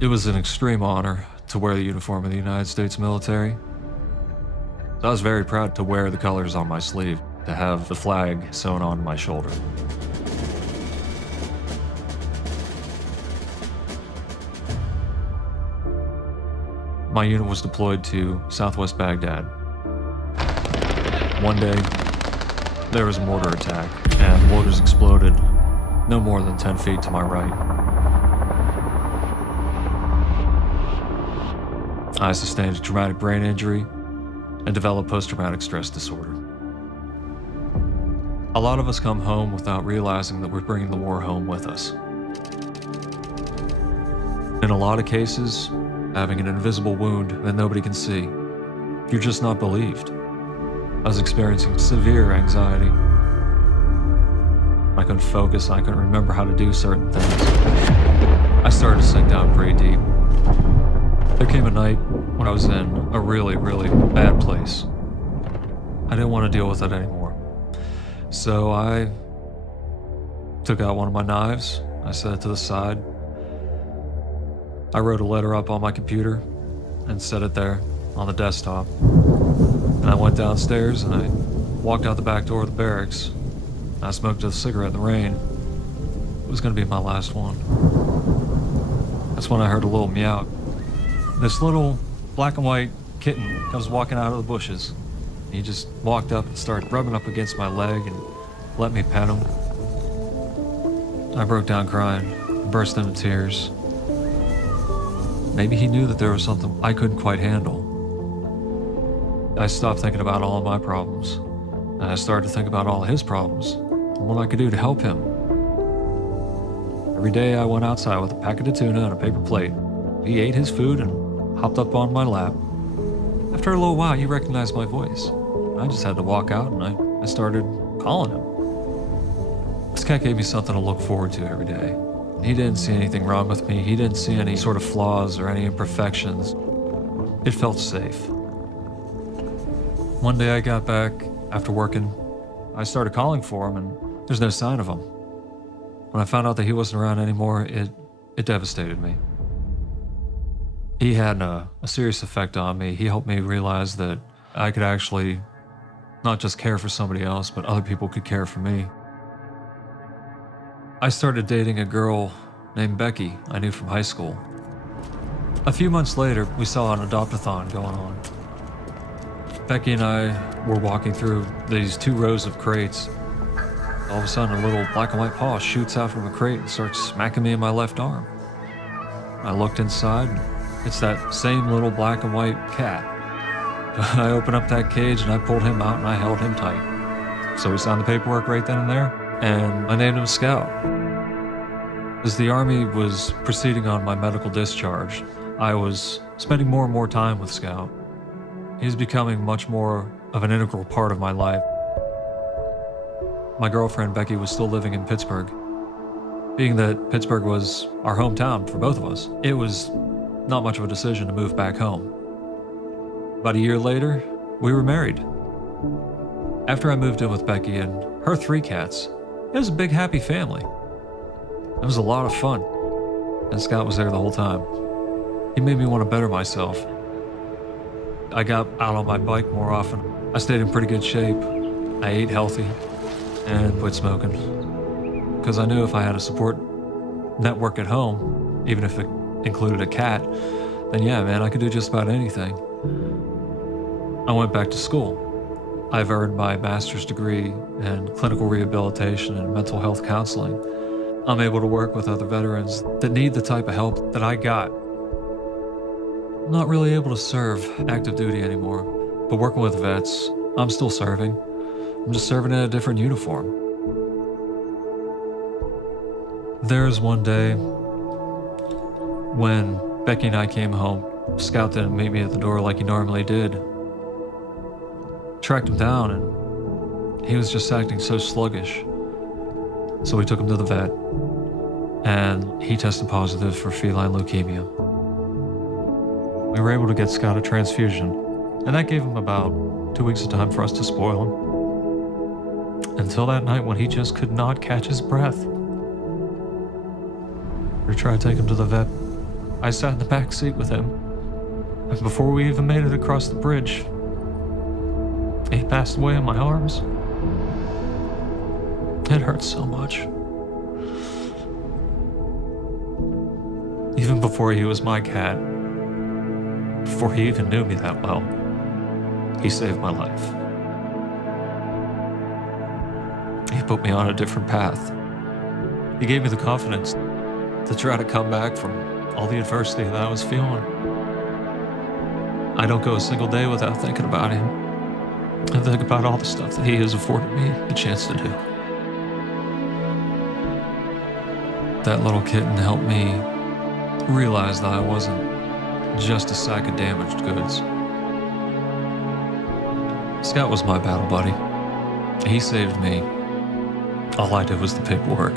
It was an extreme honor to wear the uniform of the United States military. I was very proud to wear the colors on my sleeve, to have the flag sewn on my shoulder. My unit was deployed to southwest Baghdad. One day, there was a mortar attack, and mortars exploded no more than 10 feet to my right. I sustained a traumatic brain injury and developed post-traumatic stress disorder. A lot of us come home without realizing that we're bringing the war home with us. In a lot of cases, having an invisible wound that nobody can see, you're just not believed. I was experiencing severe anxiety. I couldn't focus, I couldn't remember how to do certain things. I started to sink down pretty deep. There came a night when I was in a really, really bad place. I didn't want to deal with it anymore. So I took out one of my knives, I set it to the side. I wrote a letter up on my computer and set it there on the desktop. And I went downstairs and I walked out the back door of the barracks. I smoked a cigarette in the rain. It was gonna be my last one. That's when I heard a little meow. This little black and white kitten comes walking out of the bushes. He just walked up and started rubbing up against my leg and let me pet him. I broke down crying, burst into tears. Maybe he knew that there was something I couldn't quite handle. I stopped thinking about all of my problems, and I started to think about all of his problems and what I could do to help him. Every day I went outside with a packet of tuna and a paper plate. He ate his food and hopped up on my lap. After a little while, he recognized my voice. I just had to walk out and I started calling him. This cat gave me something to look forward to every day. He didn't see anything wrong with me. He didn't see any sort of flaws or any imperfections. It felt safe. One day I got back after working. I started calling for him and there's no sign of him. When I found out that he wasn't around anymore, it devastated me. He had a serious effect on me. He helped me realize that I could actually not just care for somebody else, but other people could care for me. I started dating a girl named Becky I knew from high school. A few months later, we saw an adopt-a-thon going on. Becky and I were walking through these 2 rows of crates. All of a sudden, a little black and white paw shoots out from a crate and starts smacking me in my left arm. I looked inside, and it's that same little black and white cat. I opened up that cage and I pulled him out and I held him tight. So we signed the paperwork right then and there, and I named him Scout. As the Army was proceeding on my medical discharge, I was spending more and more time with Scout. He's becoming much more of an integral part of my life. My girlfriend, Becky, was still living in Pittsburgh. Being that Pittsburgh was our hometown for both of us, it was not much of a decision to move back home. About a year later, we were married. After I moved in with Becky and her 3 cats, it was a big, happy family. It was a lot of fun, and Scott was there the whole time. He made me want to better myself. I got out on my bike more often. I stayed in pretty good shape. I ate healthy and quit smoking. Because I knew if I had a support network at home, even if it included a cat, then yeah, man, I could do just about anything. I went back to school. I've earned my master's degree in clinical rehabilitation and mental health counseling. I'm able to work with other veterans that need the type of help that I got. I'm not really able to serve active duty anymore, but working with vets, I'm still serving. I'm just serving in a different uniform. There's one day when Becky and I came home. Scout didn't meet me at the door like he normally did. Tracked him down and he was just acting so sluggish. So we took him to the vet and he tested positive for feline leukemia. We were able to get Scout a transfusion, and that gave him about 2 weeks of time for us to spoil him. Until that night when he just could not catch his breath. We tried to take him to the vet I sat in the back seat with him. And before we even made it across the bridge, he passed away in my arms. It hurts so much. Even before he was my cat, before he even knew me that well, he saved my life. He put me on a different path. He gave me the confidence to try to come back from all the adversity that I was feeling. I don't go a single day without thinking about him. I think about all the stuff that he has afforded me the chance to do. That little kitten helped me realize that I wasn't just a sack of damaged goods. Scott was my battle buddy. He saved me. All I did was the paperwork.